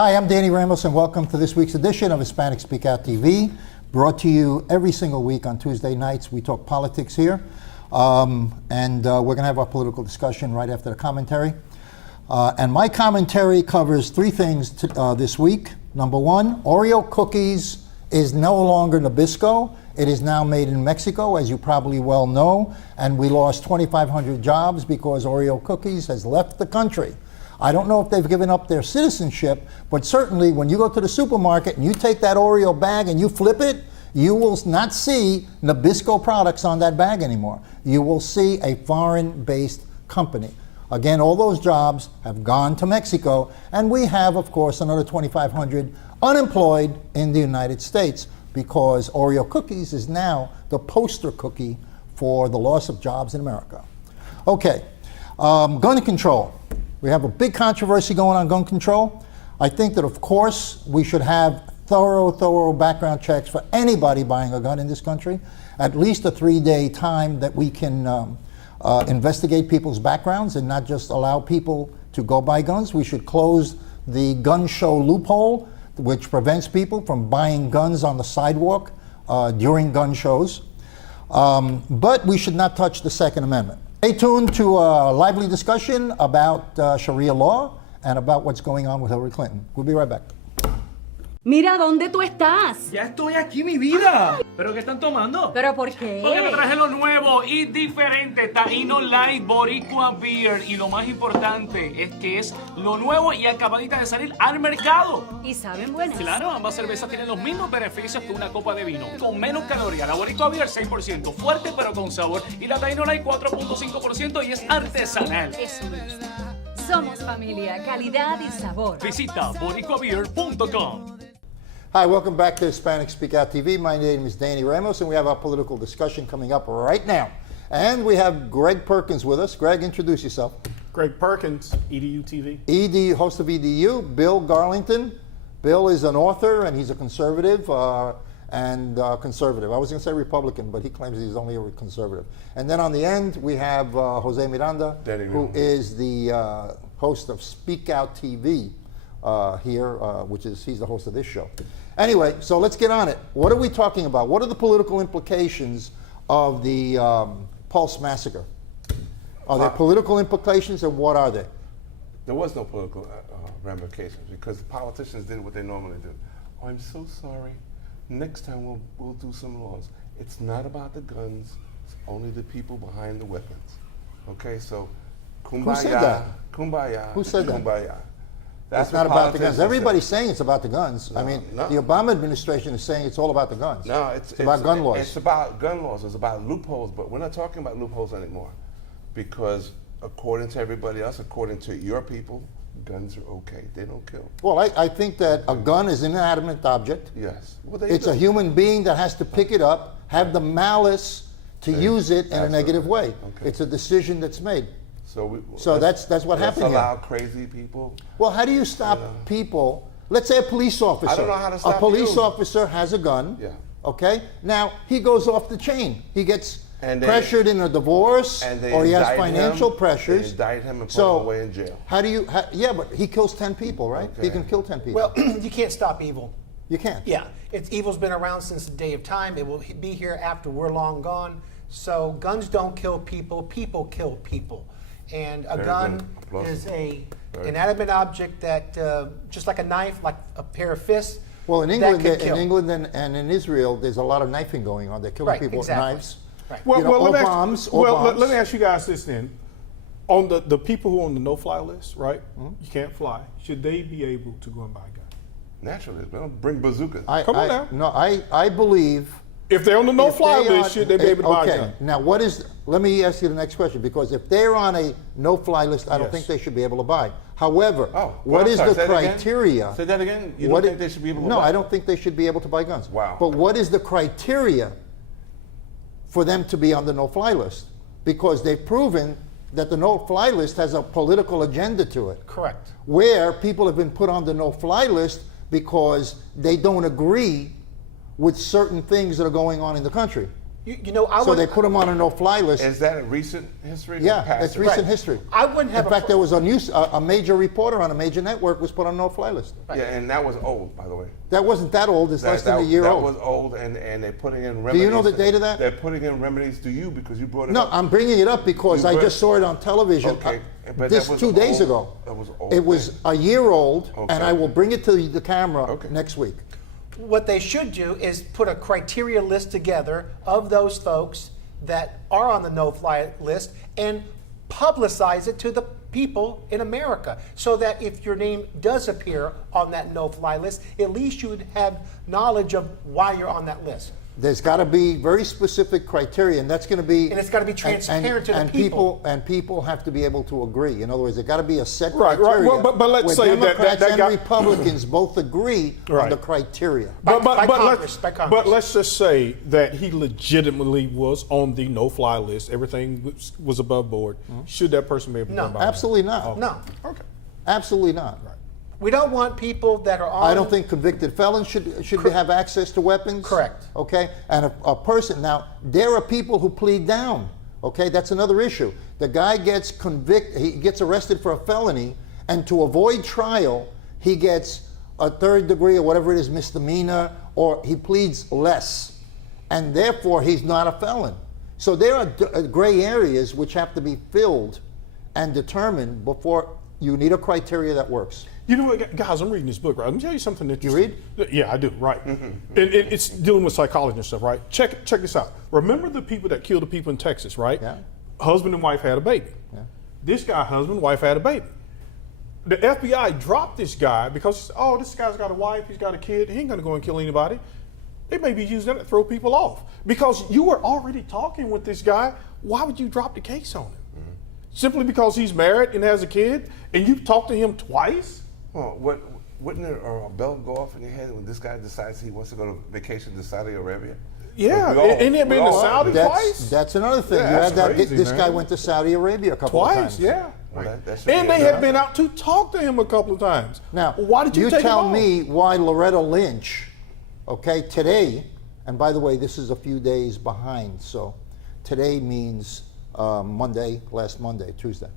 Hi, I'm Danny Ramos, and welcome to this week's edition of Hispanic Speak Out TV, brought to you every single week on Tuesday nights. We talk politics here, and we're going to have our political discussion right after the commentary. And my commentary covers three things this week. Number one, Oreo cookies is no longer Nabisco. It is now made in Mexico, as you probably well know, and we lost 2,500 jobs because Oreo cookies has left the country. I don't know if they've given up their citizenship, but certainly when you go to the supermarket and you take that Oreo bag and you flip it, you will not see Nabisco products on that bag anymore. You will see a foreign-based company. Again, all those jobs have gone to Mexico, and we have, of course, another 2,500 unemployed in the United States because Oreo cookies is now the poster cookie for the loss of jobs in America. Okay, gun control. We have a big controversy going on gun control. I think that, of course, we should have thorough background checks for anybody buying a gun in this country, at least a 3-day time that we can investigate people's backgrounds and not just allow people to go buy guns. We should close the gun show loophole, which prevents people from buying guns on the sidewalk during gun shows. But we should not touch the Second Amendment. Stay tuned to a lively discussion about Sharia law and about what's going on with Hillary Clinton. We'll be right back. Mira, ¿dónde tú estás? Ya estoy aquí, mi vida. ¿Pero qué están tomando? ¿Pero por qué? Porque me traje lo nuevo y diferente, Taíno Light Boricua Beer. Y lo más importante es que es lo nuevo y acabadita de salir al mercado. ¿Y saben buenas? Claro, ambas cervezas tienen los mismos beneficios que una copa de vino, con menos calorías. La Boricua Beer 6%, fuerte pero con sabor. Y la Taíno Light 4.5% y es artesanal. Eso me gusta. Somos familia, calidad y sabor. Visita boricuabeer.com. Hi, welcome back to Hispanic Speak Out TV. My name is Danny Ramos, and we have our political discussion coming up right now. And we have Greg Perkins with us. Greg, introduce yourself. Greg Perkins, EDU TV. Host of EDU. Bill Garlington. Bill is an author, and he's a conservative, conservative. I was going to say Republican, but he claims he's only a conservative. And then on the end, we have Jose Miranda, who is the host of Speak Out TV here, he's the host of this show. Anyway, so let's get on it. What are we talking about? What are the political implications of the Pulse massacre? Are there political implications, and what are they? There was no political ramifications because the politicians did what they normally do. Oh, I'm so sorry. Next time we'll do some laws. It's not about the guns. It's only the people behind the weapons. Okay, so kumbaya. Who said that? Kumbaya. Who said that? Kumbaya. It's not about the guns. Everybody's saying it's about the guns. No, I mean, no. the Obama administration is saying it's all about the guns. No, it's about gun laws. It's about gun laws. It's about loopholes, but we're not talking about loopholes anymore. Because according to everybody else, according to your people, guns are okay. They don't kill. Well, I think that a gun is an inanimate object. Yes. Well, It's a human being that has to pick it up, have the malice to use it in a negative way. Okay. It's a decision that's made. So that's what happened here. Allow crazy people. Well, how do you stop people? Let's say a police officer. I don't know how to stop a police you. officer has a gun. Yeah. Okay. Now he goes off the chain. He gets pressured in a divorce, or he has financial pressures. They indict him and put him away in jail. How do you? Yeah, but he kills 10 people, right? Okay. He can kill 10 people. Well, you can't stop evil. You can't. Yeah, evil's been around since the day of time. It will be here after we're long gone. So guns don't kill people. People kill people. And a gun is a inanimate object that, just like a knife, like a pair of fists. Well, in England, and in Israel, there's a lot of knifing going on. They're killing people with knives. Right. Or bombs. Let me ask you guys this then. On the people who are on the no-fly list, right? Mm-hmm. You can't fly. Should they be able to go and buy a gun? Naturally, we don't bring bazookas. Come on now. No, I believe. If they're on the no-fly list, should they be able to buy a gun? Now, let me ask you the next question, because if they're on a no-fly list, I don't think they should be able to buy. However, what is the criteria? Say that again? You don't think they should be able to buy? No, I don't think they should be able to buy guns. Wow. But what is the criteria for them to be on the no-fly list? Because they've proven that the no-fly list has a political agenda to it. Correct. Where people have been put on the no-fly list because they don't agree with certain things that are going on in the country. You know, I So would. they put him on a no-fly list. Is that a recent history? Yeah, Past it's history? recent history. I wouldn't have In fact, there was a major reporter on a major network was put on a no-fly list. Yeah, and that was old, by the way. That wasn't that old. It's less than a year that old. was old, and they're putting in remedies. Do you know the date of that? They're putting in remedies to you because you brought it No, up. I'm bringing it up because You I brought- just saw it on television. Okay, but This that was 2 days old. ago. That was old. It was a year old, and Okay. I will bring it to the camera Okay. next week. What they should do is put a criteria list together of those folks that are on the no-fly list and publicize it to the people in America so that if your name does appear on that no-fly list, at least you would have knowledge of why you're on that list. There's got to be very specific criteria, and that's going to be. And it's gotta be transparent to the people. And people have to be able to agree. In other words, there got to be a set Right, right. criteria. Well, but let's where say that Democrats and guy- Republicans both agree on Right. the criteria. By Congress, let's, by Congress. but let's just say that he legitimately was on the no-fly list. Everything was above board. Should that person be able to No. run by? Absolutely not. No. Okay. Absolutely not. We don't want people that are on. I don't think convicted felons should have access to weapons. Correct. Okay, and a person now there are people who plead down. Okay, that's another issue. The guy gets convicted, he gets arrested for a felony, and to avoid trial, he gets a third degree or whatever it is misdemeanor, or he pleads less, and therefore he's not a felon. So there are gray areas which have to be filled and determined before you need a criteria that works. You know what, guys? I'm reading this book, right? Let me tell you something interesting. read? Yeah, I do. Right. And it's dealing with psychology and stuff, right? Check this out. Remember the people that killed the people in Texas, right? Yeah. Husband and wife had a baby. Yeah. This guy, husband and wife had a baby. The FBI dropped this guy because, oh, this guy's got a wife, he's got a kid, he ain't gonna go and kill anybody. They may be using that to throw people off. Because you were already talking with this guy, why would you drop the case on him? Simply because he's married and has a kid, and you've talked to him twice? Well, wouldn't a bell go off in your head when this guy decides he wants to go to vacation to Saudi Arabia? Yeah, We all- ain't he we been to all- Saudi twice? That's another thing. Yeah, you that's had that. crazy, This man. guy went to Saudi Arabia a couple of Twice, times. yeah. Well, that should And be they enough. had been out to talk to him a couple of times. Now, why did you take tell him off? me why Loretta Lynch, okay, today, and by the way, this is a few days behind, so today means Monday, last Monday, Tuesday.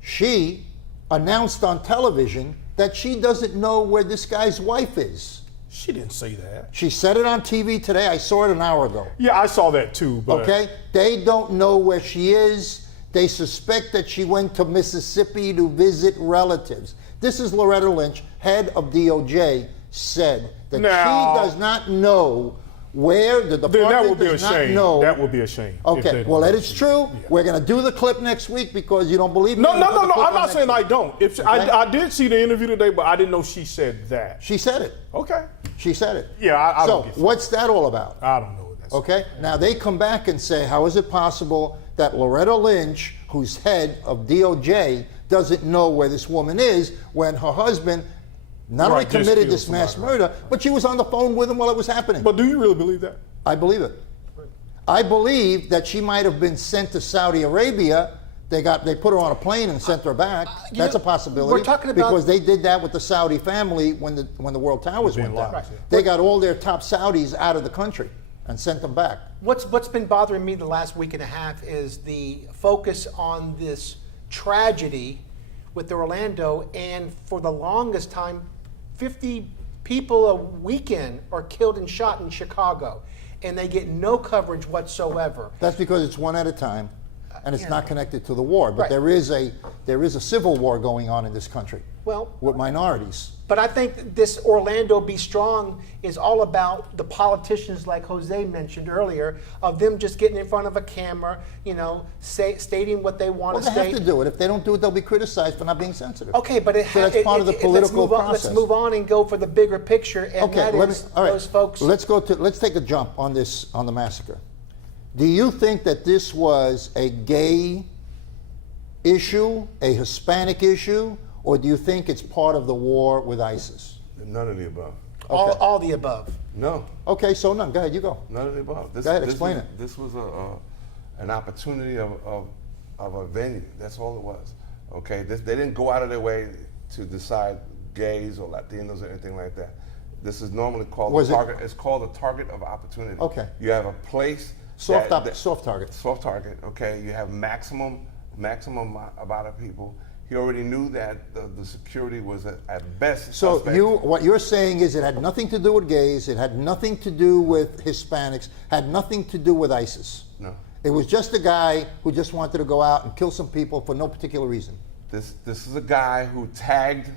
She announced on television that she doesn't know where this guy's wife is. She didn't say that. She said it on TV today. I saw it an hour ago. Yeah, I saw that too. But Okay? They don't know where she is. They suspect that she went to Mississippi to visit relatives. This is Loretta Lynch, head of DOJ, said that Now- she does not know where the then department that would be a does not shame. know. That would be a shame. if they Okay, don't well, know that is she- true. Yeah. We're going to do the clip next week because you don't believe me. No, We'll no, put no, the no. clip I'm on not next saying I week. don't. If Okay? I did see the interview today, but I didn't know she said that. She said it. Okay. She said it. Yeah, I So don't get that. what's that all about? I don't know what that's. Okay, now they come back and say, how is it possible that Loretta Lynch, who's head of DOJ, doesn't know where this woman is when her husband not only Right, just committed killed this mass somebody. murder, but she was on the phone with him while it was happening? But do you really believe that? I believe it. I believe that she might have been sent to Saudi Arabia. They put her on a plane and sent her back. you That's know, a possibility. we're talking about- because they did that with the Saudi family when the World Towers Bin went down. Laden, yeah. They got all their top Saudis out of the country and sent them back. What's been bothering me the last week and a half is the focus on this tragedy with Orlando, and for the longest time, 50 people a weekend are killed and shot in Chicago, and they get no coverage whatsoever. That's because it's one at a time, and it's Yeah. not connected to the war. But Right. there is a civil war going on in this country Well, with minorities. but I think this Orlando Be Strong is all about the politicians, like Jose mentioned earlier, of them just getting in front of a camera, stating what they want Well, to they state. have to do it. If they don't do it, they'll be criticized for not being sensitive. Okay, but So that's part of the political let's process. move on and go for the bigger picture, and Okay, that is all right. those folks. Let's take a jump on the massacre. Do you think that this was a gay issue, a Hispanic issue, or do you think it's part of the war with ISIS? None of the above. all the above. No, Okay, so none. Go ahead, you go. none of the above. Go ahead, explain it. This was an opportunity of a venue. That's all it was. Okay, they didn't go out of their way to decide gays or Latinos or anything like that. This is normally called Was a it- target. It's called a target of opportunity. Okay. You have a place. Soft that- soft target. Soft target. Okay. You have maximum amount of people. He already knew that the security was at best So suspect. what you're saying is it had nothing to do with gays, it had nothing to do with Hispanics, had nothing to do with ISIS. No. It was just a guy who just wanted to go out and kill some people for no particular reason. This is a guy who tagged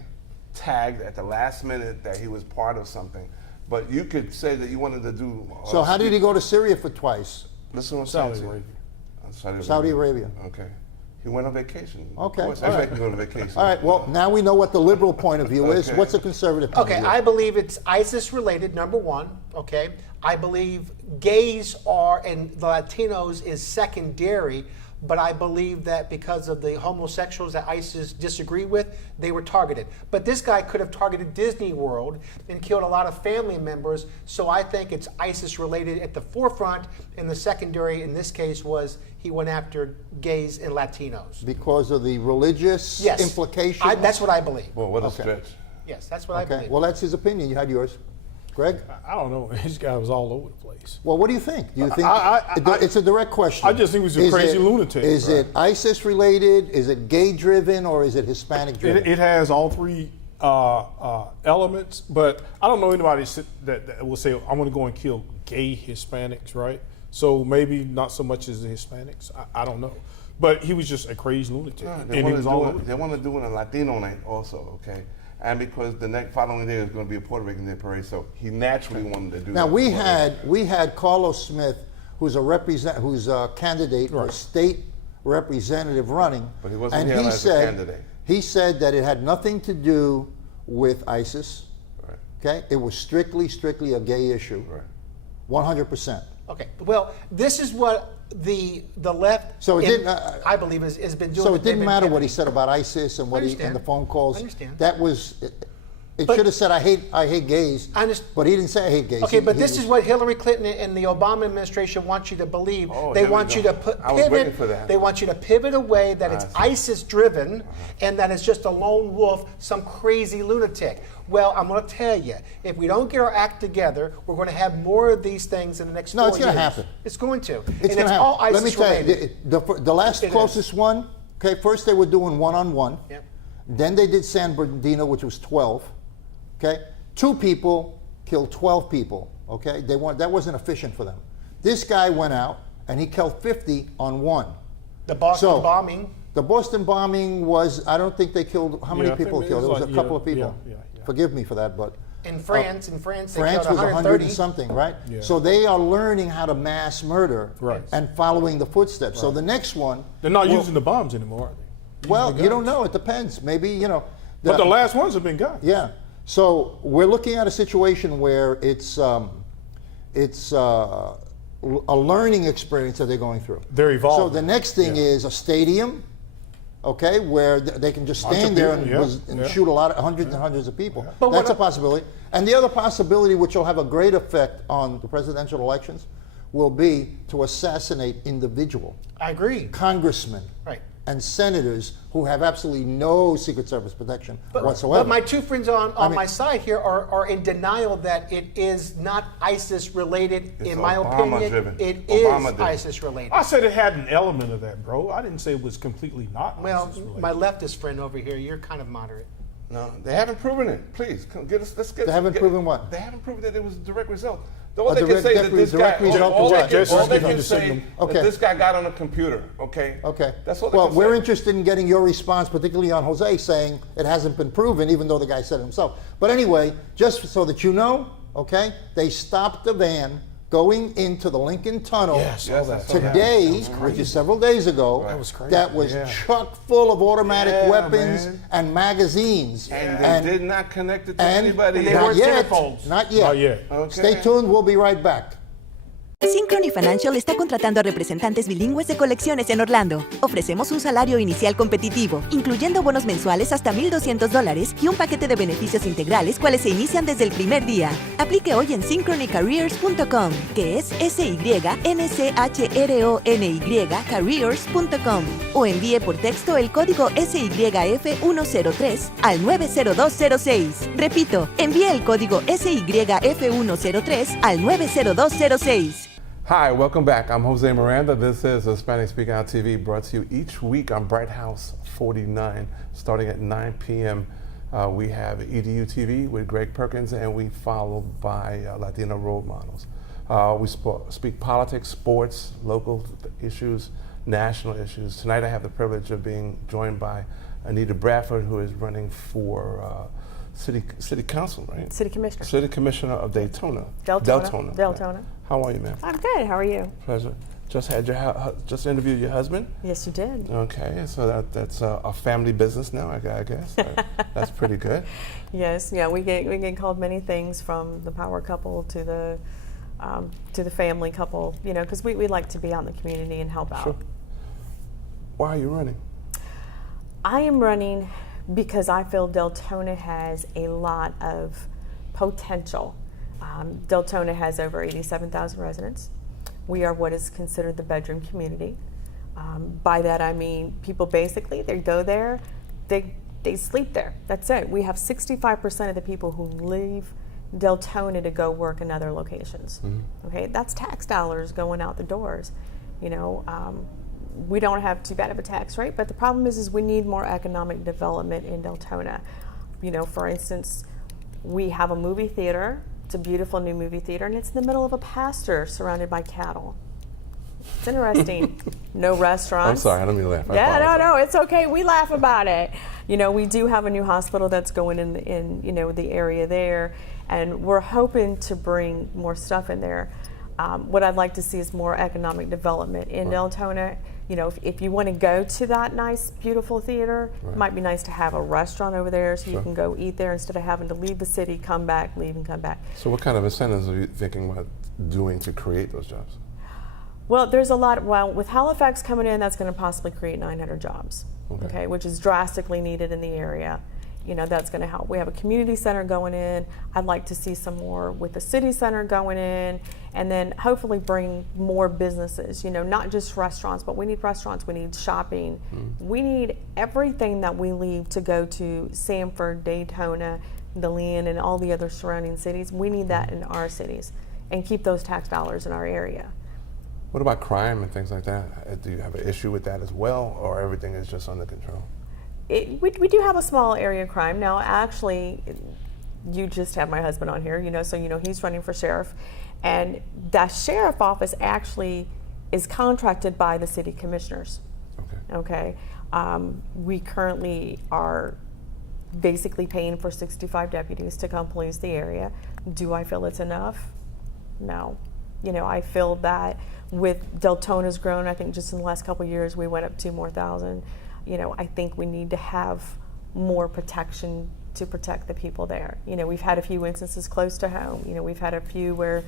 at the last minute that he was part of something. But you could say that you wanted to do. So how did he go to Syria for twice? Listen what I'm Saudi saying. Arabia. Saudi Arabia. Okay. He went on vacation. Okay, Of course, all right. everybody can go to vacation. All right, well, now we know what the liberal point of view is. Okay. What's the conservative point Okay, of view? I believe it's ISIS related, number one. Okay, I believe gays are and the Latinos is secondary, but I believe that because of the homosexuals that ISIS disagree with, they were targeted. But this guy could have targeted Disney World and killed a lot of family members, so I think it's ISIS related at the forefront, and the secondary in this case was he went after gays and Latinos. Because of the religious Yes, implications? that's what I believe. Well, what a Okay. stretch. Yes, that's what I Okay, believe. well, that's his opinion. You had yours. Greg? I don't know. This guy was all over the place. Well, what do you think? Do you think I- it's a direct question? I just think he was a Is crazy it- lunatic. Is it ISIS related? Is it gay driven, or is it Hispanic driven? It has all three elements, but I don't know anybody that will say, I want to go and kill gay Hispanics, right? So maybe not so much as the Hispanics. I don't know. But he was just a crazy lunatic. No, and they he want was to all do over. it. They want to do it on Latino night also, okay? And because the next following day is going to be a Puerto Rican Day parade, so he naturally wanted to do Now that. we had Carlos Smith, who's a candidate for Right. state representative running, But he wasn't and here he as a said candidate. he said that it had nothing to do with ISIS. Right. Okay, it was strictly a gay issue, Right. 100%. Okay, well, this is what the left, So it didn't, I believe, has been doing. So it They've didn't been matter what giving- he said about ISIS and what he understand. and the phone calls. I understand. That was. It But- should have said I hate gays. I understand. But he didn't say I hate gays. Okay, but He this was- is what Hillary Clinton and the Obama administration want you to believe. Oh, They here we want go. you to I was waiting pivot. for that. They want you to pivot away that it's I see. ISIS driven and that it's just a lone wolf, some crazy lunatic. Well, I'm going to tell you, if we don't get our act together, we're going to have more of these things in the next 4 No, years. it's gonna happen. It's going to. It's and going it's to all happen. ISIS Let me tell related. you, the last It is. closest one. Okay, first they were doing one-on-one. Yep. Then they did San Bernardino, which was 12. Okay, 2 people killed 12 people. Okay, that wasn't efficient for them. This guy went out and he killed 50 on one. The Boston So, bombing. The Boston bombing was, I don't think they killed, how many Yeah, I think people it killed? It was was like, a couple yeah, of people. yeah. Forgive me for that, but In France, they France killed was 100 130. and something, right? Yeah. So they are learning how to mass murder Right. and following the footsteps. So the next one, They're not well, using the bombs anymore, are they? well, Using the you don't guns. know. It depends. Maybe, you know. But the last ones have been guns. Yeah. So we're looking at a situation where it's a learning experience that they're going through. They're evolving. So the next thing Yeah. is a stadium, okay, where they can just Bunch of stand there people, and yeah. shoot a lot of hundreds and hundreds of people. But That's what a possibility. And the other possibility, which will have a great effect on the presidential elections, will be to assassinate individual I agree. congressmen Right. and senators who have absolutely no Secret Service protection But whatsoever. my two friends on I mean- my side here are in denial that it is not ISIS related. It's In my Obama opinion, driven. it is Obama did it. ISIS related. I said it had an element of that, bro. I didn't say it was completely not Well, ISIS related. my leftist friend over here, you're kind of moderate. No, they haven't proven it. Please, come get us. Let's get. They haven't proven what? They haven't proven that it was a direct result. All A they can direct- say that this direct guy. result all of they what? can, Just all they give can the say signal. Okay. that this guy got on a computer. Okay. Okay. That's all they well, can we're say. interested in getting your response, particularly on Jose saying it hasn't been proven, even though the guy said it himself. But anyway, just so that you know, okay, they stopped the van going into the Lincoln Tunnel Yes, Yes, all I that. saw that. today, which is several days ago. That was crazy. That was Yeah. chock full of automatic Yeah, weapons man. and magazines. And they did not connect it to and anybody. they not weren't yet. centerfolds. Not yet. Not yet. Okay. Stay tuned. We'll be right back. Synchrony Financial está contratando a representantes bilingües de colecciones en Orlando. Ofrecemos un salario inicial competitivo, incluyendo bonos mensuales hasta $1,200 y un paquete de beneficios integrales cuales se inician desde el primer día. Aplique hoy en synchronycareers.com, que es SYNCHRONY careers.com, o envíe por texto el código SYF103 al 90206. Repito, envíe el código SYF103 al 90206. Hi, welcome back. I'm Jose Miranda. This is Hispanic Speaking Out TV, brought to you each week on Bright House 49, starting at 9 p.m. We have EDU TV with Greg Perkins, and we followed by Latino role models. We speak politics, sports, local issues, national issues. Tonight I have the privilege of being joined by Anita Bradford, who is running for City Council, right? City Commissioner. City Commissioner of Daytona. Deltona. Right. How are you, ma'am? I'm good. How are you? Pleasure. Just had just interviewed your husband. Yes, you did. Okay, so that's a family business now, I guess. That's pretty good. Yes, yeah. We get called many things, from the power couple to the family couple. You know, because we like to be out in the community and help out. Sure. Why are you running? I am running because I feel Deltona has a lot of potential. Deltona has over 87,000 residents. We are what is considered the bedroom community. By that I mean people basically, they go there, they sleep there. That's it. We have 65% of the people who leave Deltona to go work in other locations. Mm-hmm. Okay, that's tax dollars going out the doors. You know, we don't have too bad of a tax rate, but the problem is we need more economic development in Deltona. You know, for instance, we have a movie theater. It's a beautiful new movie theater, and it's in the middle of a pasture surrounded by cattle. It's interesting. No restaurants. I'm sorry, I don't mean to laugh. Yeah, no, it's okay. We laugh about it. You know, we do have a new hospital that's going in you know, the area there, and we're hoping to bring more stuff in there. What I'd like to see is more economic development in Deltona. You know, if you want to go to that nice, beautiful theater, it might be nice to have a restaurant over there so you can go eat there instead of having to leave the city, come back, leave and come back. So what kind of incentives are you thinking about doing to create those jobs? Well, there's a lot. Well, with Halifax coming in, that's going to possibly create 900 jobs, okay, which is drastically needed in the area. You know, that's going to help. We have a community center going in. I'd like to see some more with the city center going in, and then hopefully bring more businesses, you know, not just restaurants, but we need restaurants, we need shopping. We need everything that we leave to go to Sanford, Daytona, DeLeon, and all the other surrounding cities. We need that in our cities and keep those tax dollars in our area. What about crime and things like that? Do you have an issue with that as well, or everything is just under control? We do have a small area of crime. Now, actually, you just have my husband on here, you know, so you know he's running for sheriff. And that sheriff office actually is contracted by the city commissioners. Okay. We currently are basically paying for 65 deputies to come police the area. Do I feel it's enough? No. You know, I feel that with Deltona's grown, I think just in the last couple of years we went up 2,000 more. You know, I think we need to have more protection to protect the people there. You know, we've had a few instances close to home. You know, we've had a few where,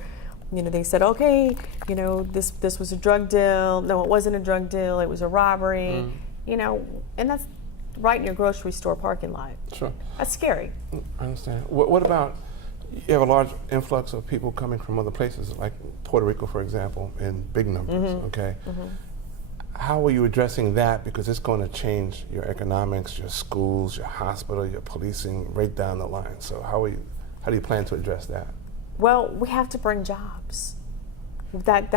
you know, they said, okay, you know, this was a drug deal. No, it wasn't a drug deal. It was a robbery. You know, and that's right in your grocery store parking lot. Sure. That's scary. I understand. What about, you have a large influx of people coming from other places, like Puerto Rico, for example, in big numbers, okay? How are you addressing that? Because it's going to change your economics, your schools, your hospital, your policing, right down the line. So how do you plan to address that? Well, we have to bring jobs. That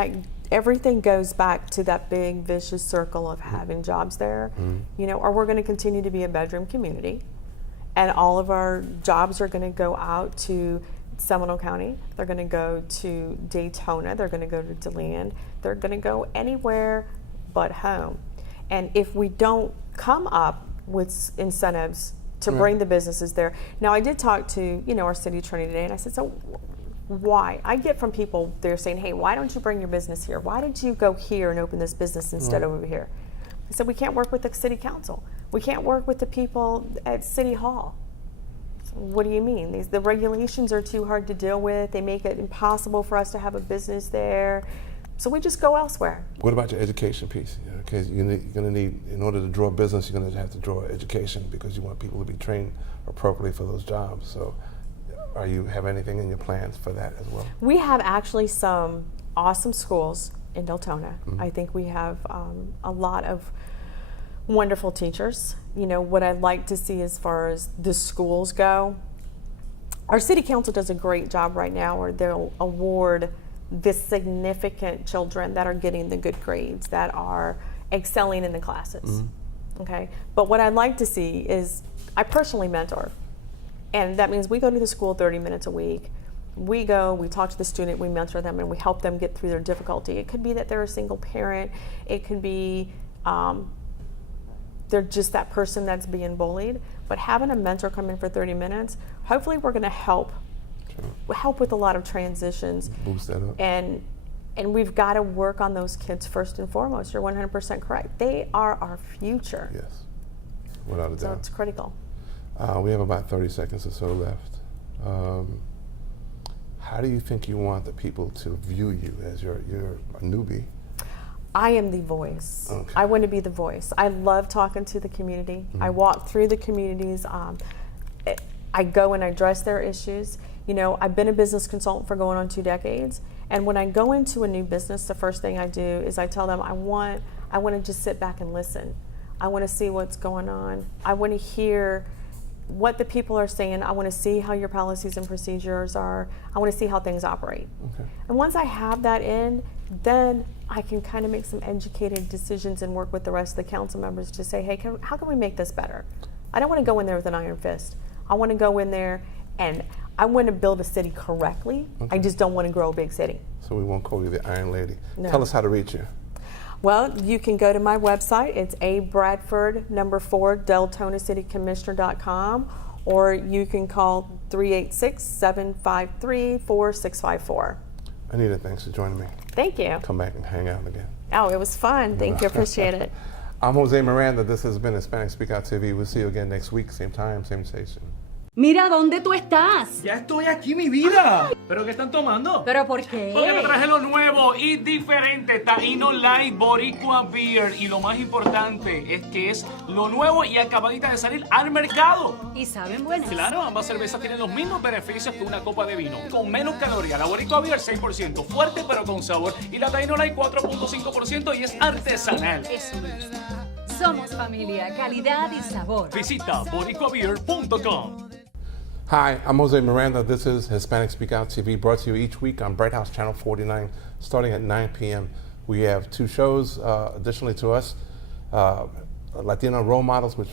everything goes back to that big vicious circle of having jobs there. You know, or we're going to continue to be a bedroom community, and all of our jobs are going to go out to Seminole County. They're going to go to Daytona. They're going to go to DeLeon. They're going to go anywhere but home. And if we don't come up with incentives to bring the businesses there. Now, I did talk to, you know, our city attorney today, and I said, so why? I get from people, they're saying, hey, why don't you bring your business here? Why did you go here and open this business instead of over here? I said, we can't work with the city council. We can't work with the people at City Hall. So what do you mean? The regulations are too hard to deal with. They make it impossible for us to have a business there. So we just go elsewhere. What about your education piece? Okay, you're going to need, in order to draw business, you're going to have to draw education because you want people to be trained appropriately for those jobs. So are you have anything in your plans for that as well? We have actually some awesome schools in Deltona. I think we have a lot of wonderful teachers. You know, what I'd like to see as far as the schools go, our city council does a great job right now where they'll award the significant children that are getting the good grades, that are excelling in the classes. Okay, but what I'd like to see is, I personally mentor, and that means we go to the school 30 minutes a week. We go, we talk to the student, we mentor them, and we help them get through their difficulty. It could be that they're a single parent. It could be they're just that person that's being bullied. But having a mentor come in for 30 minutes, hopefully we're going to help with a lot of transitions. Boost that up. And we've got to work on those kids first and foremost. You're 100% correct. They are our future. Yes, without a doubt. So it's critical. We have about 30 seconds or so left. How do you think you want the people to view you as you're a newbie? I am the voice. Okay. I want to be the voice. I love talking to the community. I walk through the communities. I go and I address their issues. You know, I've been a business consultant for going on 2 decades. And when I go into a new business, the first thing I do is I tell them I want to just sit back and listen. I want to see what's going on. I want to hear what the people are saying. I want to see how your policies and procedures are. I want to see how things operate. Okay. And once I have that in, then I can kind of make some educated decisions and work with the rest of the council members to say, hey, how can we make this better? I don't want to go in there with an iron fist. I want to go in there and I want to build a city correctly. Okay. I just don't want to grow a big city. So we won't call you the Iron Lady. No. Tell us how to reach you. Well, you can go to my website. It's abradford4 DeltonaCityCommissioner.com, or you can call 386-753-4654. Anita, thanks for joining me. Thank you. Come back and hang out again. Oh, it was fun. Thank you. Appreciate it. I'm Jose Miranda. This has been Hispanic Speak Out TV. We'll see you again next week, same time, same station. Mira, ¿dónde tú estás? Ya estoy aquí, mi vida. ¿Pero qué están tomando? ¿Pero por qué? Porque te traje lo nuevo y diferente, Taíno Light Boricua Beer. Y lo más importante es que es lo nuevo y acabadita de salir al mercado. ¿Y saben buenas? Claro, ambas cervezas tienen los mismos beneficios que una copa de vino. Con menos calorías, la Boricua Beer 6%, fuerte pero con sabor. Y la Taíno Light 4.5% y es artesanal. Eso me gusta. Somos familia, calidad y sabor. Visita boricuabeer.com. Hi, I'm Jose Miranda. This is Hispanic Speak Out TV, brought to you each week on Bright House Channel 49, starting at 9 p.m. We have 2 shows additionally to us, Latino Role Models, which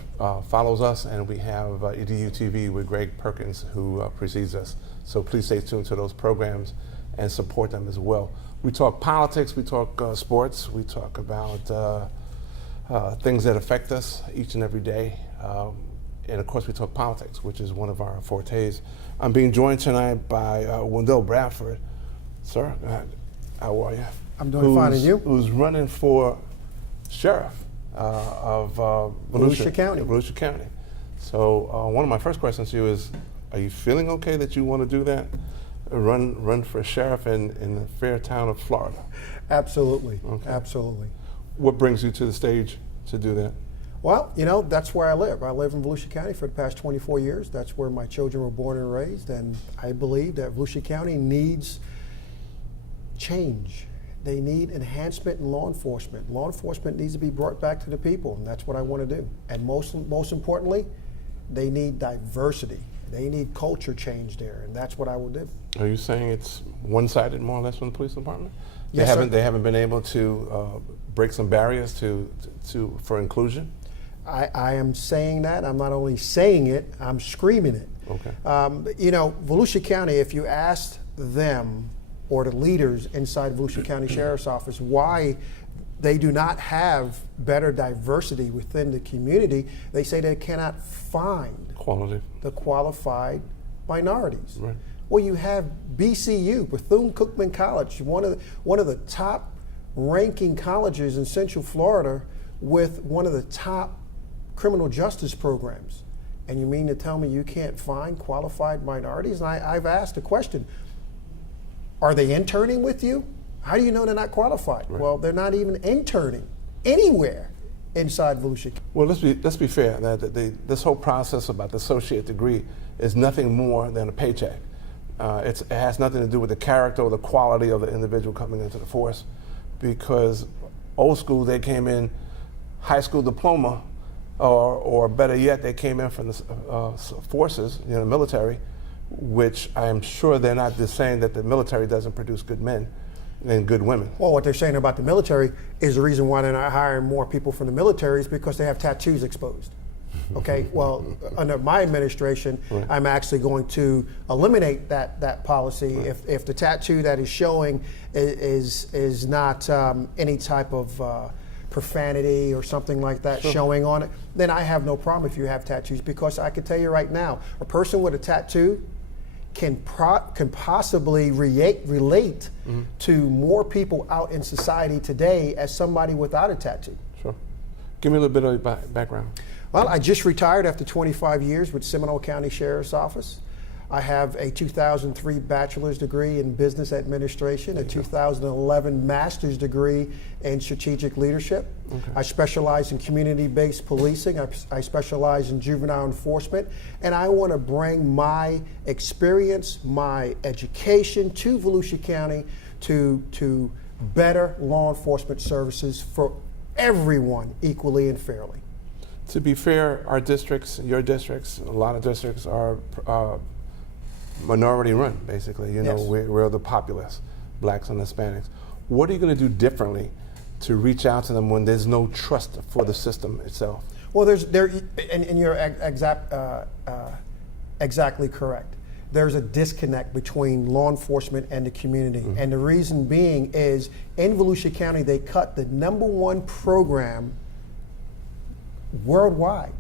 follows us, and we have EDU TV with Greg Perkins, who precedes us. So please stay tuned to those programs and support them as well. We talk politics, we talk sports, we talk about things that affect us each and every day. And of course, we talk politics, which is one of our fortes. I'm being joined tonight by Wendell Bradford. Sir, how are you? I'm doing fine, and you? Who's running for sheriff of Volusia County. Volusia County. So one of my first questions to you is, are you feeling okay that you want to do that? Run for sheriff in the fair town of Florida? Absolutely, Okay. absolutely. What brings you to the stage to do that? Well, you know, that's where I live. I live in Volusia County for the past 24 years. That's where my children were born and raised, and I believe that Volusia County needs change. They need enhancement in law enforcement. Law enforcement needs to be brought back to the people, and that's what I want to do. And most importantly, they need diversity. They need culture change there, and that's what I will do. Are you saying it's one-sided, more or less, from the police department? Yes, sir. They haven't been able to break some barriers for inclusion? I am saying that. I'm not only saying it, I'm screaming it. Okay. You know, Volusia County, if you asked them or the leaders inside Volusia County Sheriff's Office why they do not have better diversity within the community, they say they cannot find the qualified minorities. Right. Well, you have BCU, Bethune-Cookman College, one of the top ranking colleges in Central Florida with one of the top criminal justice programs. And you mean to tell me you can't find qualified minorities? And I've asked a question. Are they interning with you? How do you know they're not qualified? Well, they're not even interning anywhere inside Volusia County. Well, let's be fair. This whole process about the associate degree is nothing more than a paycheck. It has nothing to do with the character or the quality of the individual coming into the force, because old school, they came in high school diploma, or better yet, they came in from the forces, military, which I am sure they're not just saying that the military doesn't produce good men and good women. Well, what they're saying about the military is the reason why they're not hiring more people from the military is because they have tattoos exposed. Okay, well, under my administration, I'm actually going to eliminate that policy. If the tattoo that is showing is not any type of profanity or something like that showing on it, then I have no problem if you have tattoos, because I can tell you right now, a person with a tattoo can possibly relate to more people out in society today as somebody without a tattoo. Sure. Give me a little bit of your background. Well, I just retired after 25 years with Seminole County Sheriff's Office. I have a 2003 bachelor's degree in business administration, a 2011 master's degree in strategic leadership. Okay. I specialize in community-based policing. I specialize in juvenile enforcement, and I want to bring my experience, my education to Volusia County to better law enforcement services for everyone equally and fairly. To be fair, our districts, your districts, a lot of districts are minority run, basically. Yes. We're the populace, blacks and Hispanics. What are you going to do differently to reach out to them when there's no trust for the system itself? Well, and you're exactly correct. There's a disconnect between law enforcement and the community. Mm-hmm. And the reason being is in Volusia County, they cut the #1 program worldwide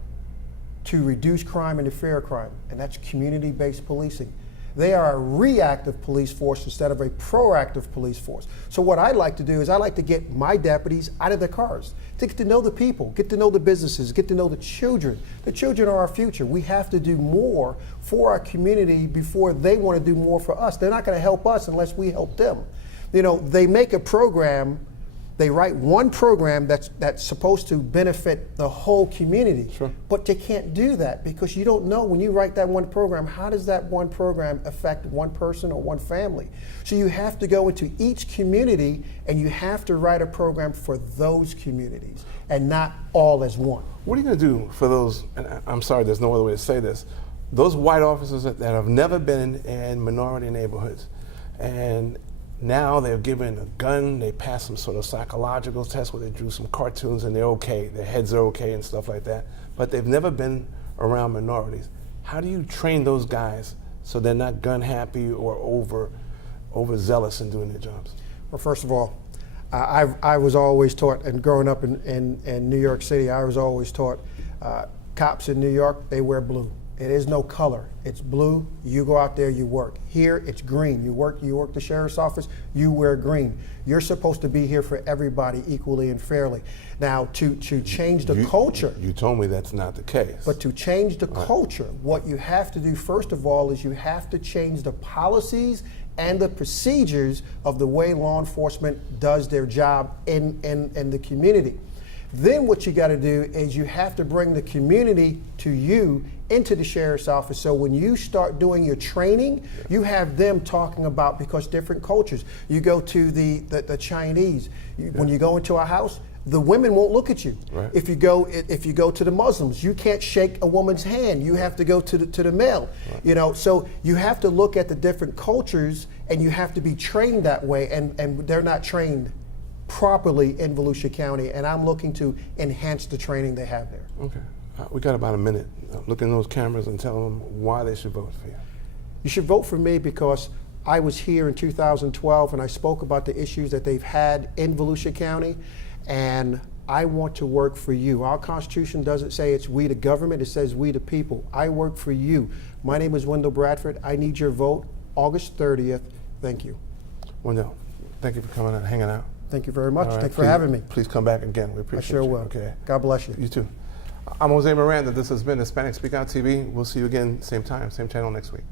to reduce crime and deter crime, and that's community-based policing. They are a reactive police force instead of a proactive police force. So what I like to do is I like to get my deputies out of their cars, to get to know the people, get to know the businesses, get to know the children. The children are our future. We have to do more for our community before they want to do more for us. They're not going to help us unless we help them. They make a program. They write one program that's supposed to benefit the whole community, but they can't do that because you don't know when you write that one program, how does that one program affect one person or one family? So you have to go into each community and you have to write a program for those communities and not all as one. What are you going to do for those, and I'm sorry, there's no other way to say this, those white officers that have never been in minority neighborhoods, and now they're given a gun, they pass some sort of psychological test where they drew some cartoons and they're okay, their heads are okay and stuff like that, but they've never been around minorities. How do you train those guys so they're not gun happy or overzealous in doing their jobs? Well, first of all, I was always taught, and growing up in New York City, I was always taught cops in New York, they wear blue. It is no color. It's blue. You go out there, you work. Here, it's green. You work the sheriff's office, you wear green. You're supposed to be here for everybody equally and fairly. Now, to change the culture. You told me that's not the case. But to change the culture, what you have to do, first of all, is you have to change the policies and the procedures of the way law enforcement does their job in the community. Then what you got to do is you have to bring the community to you into the sheriff's office. So when you start doing your training, you have them talking about, because different cultures. You go to the Chinese. When you go into a house, the women won't look at you. Right. If you go to the Muslims, you can't shake a woman's hand. You have to go to the male. Right. So you have to look at the different cultures, and you have to be trained that way. And they're not trained properly in Volusia County, and I'm looking to enhance the training they have there. Okay. We got about a minute. Look in those cameras and tell them why they should vote for you. You should vote for me because I was here in 2012 and I spoke about the issues that they've had in Volusia County, and I want to work for you. Our Constitution doesn't say it's we the government, it says we the people. I work for you. My name is Wendell Bradford. I need your vote August 30th. Thank you. Wendell, thank you for coming out and hanging out. Thank you very much. Right, Thank you for having me. Please come back again. We appreciate it. I sure will. Okay. God bless you. You too. I'm Jose Miranda. This has been Hispanic Speak Out TV. We'll see you again, same time, same channel next week.